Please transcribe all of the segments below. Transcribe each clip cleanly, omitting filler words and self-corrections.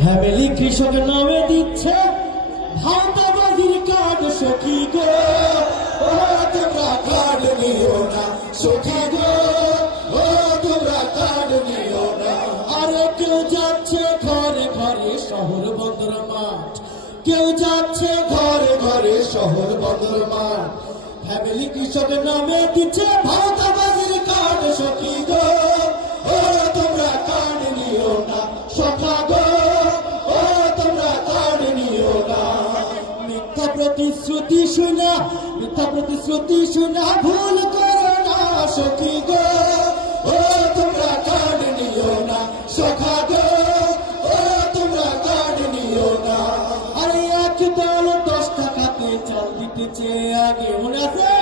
Family কৃষক নামে দিচ্ছে ভাওতাবাজির কার্ড সখী গো, ও তোমরা কার্ড নিও না সখী গো, ও তোমরা কার্ড নিও না। আরে কেউ যাচ্ছে ঘরে ঘরে শহর বন্দর মাঠ, কেউ যাচ্ছে ঘরে ঘরে শহর বন্দর মাঠ। ফ্যামিলি কৃষক নামে দিচ্ছে ভাওতাবাজির কার্ড সখী গো, ও তোমরা কার্ড নিও না সখা গো, ও তোমরা কার্ড নিও না। মিথ্যা প্রতিশ্রুতি শোনা, মিথ্যা প্রতিশ্রুতি শোনা ভুল করো না সখী গো, ও তোমরা কার্ড নিও না সখা গো, ও তোমরা কার্ড নিও না। আরে এক দল 10 টাকাতে চাল দিতেছে আগে, মনে আছে?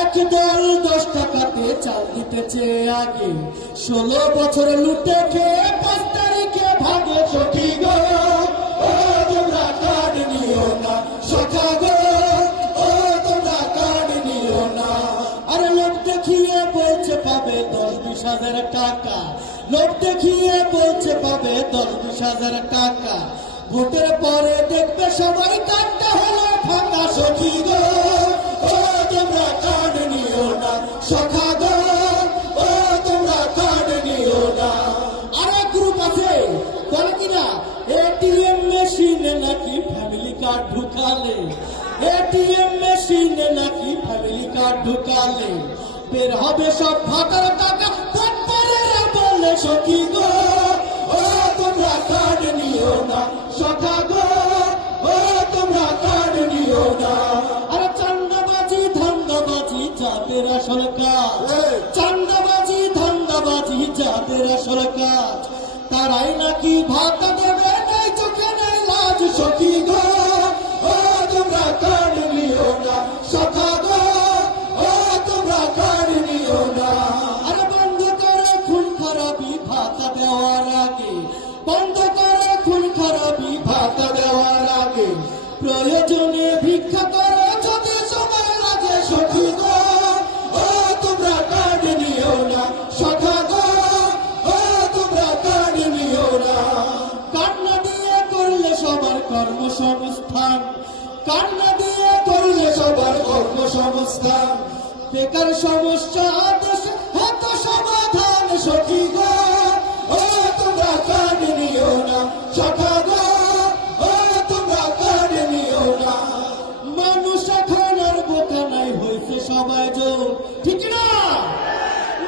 এক দল 10 টাকাতে চাল দিতেছে আগে, 16 বছর লুটে খেয়ে 5 তারিখে ভাগে সখী গো, ও তোমরা কার্ড নিও না সখা গো, ও তোমরা কার্ড নিও না। আরে লোক দেখিয়ে বলছে পাবে 10-20 হাজার টাকা, লোক দেখিয়ে বলছে পাবে 10-20 হাজার টাকা, ভোটের পরে দেখবে সবাই কার্ডটা হলো ফাঁকা সখী গো, ও তোমরা কার্ড নিও না সখা গো, ও তোমরা কার্ড নিও না। আরেক গ্রুপ আছে বলে কিনা এটিএম মেশিনে নাকি ফ্যামিলি কার্ড ঢুকালে, এটিএম মেশিনে নাকি ফ্যামিলি কার্ড ঢুকালে বের হবে সব ফাঁকার টাকা, তারপরে বলে সখী গো, ও তোমরা কার্ড নিও না সখা গো, ও তোমরা কার্ড নিও না। আরে চান্দাবাজি ধান্দাবাজি যাদের আসল কাজ, চান্দাবাজি ধান্দাবাজি যাদের আসল কাজ, তারাই নাকি ভাতা দেবে নাই চোখে নাই লাজ সখী গো, ও তোমরা কার্ড নিও না সখা গো, ও তোমরা কার্ড নিও না। আরে বন্ধ করে খুন খারাপি ভাতা দেওয়ার আগে, বন্ধ করে খুন খারাপি ভাতা দেওয়ার আগে, প্রয়োজনে ভিক্ষা করো যদি সময় লাগে সখী গো, ও তোমরা কার্ড নিও না সখা গো, ও তোমরা কার্ড নিও না। কান্না দিয়ে করলে সবার কর্মসংস্থান, কান্না দিয়ে করলে সবার কর্মসংস্থান, বেকার সমস্যা দেশে হত সমাধান সখী গো, ও তোমরা কার্ড নিও না সখা গো, ও তোমরা কার্ড নিও না। মানুষ এখন আর বোকা নাই হয়েছে সবাই জোর, ঠিক না?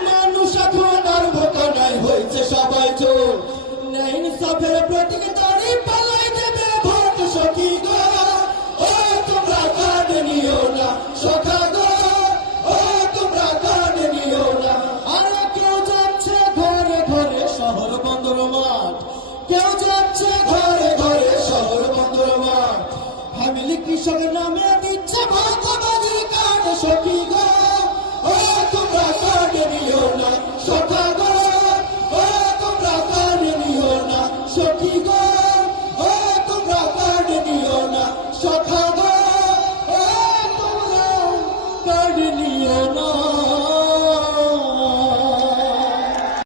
মানুষ এখন আর বোকা নাই হয়েছে সবাই জোর, ন্যায় ইনসাফের প্রতীক দাঁড়ি পালাই দেবে ভোট সখী গো, ও তোমরা কার্ড নিও না সখা গো, ও তোমরা কার্ড নিও না। আর কেউ যাচ্ছে ঘরে ঘরে শহর বন্দর মাঠ, কেউ যাচ্ছে ঘরে ঘরে শহর বন্দর মাঠ। ফ্যামিলি কৃষক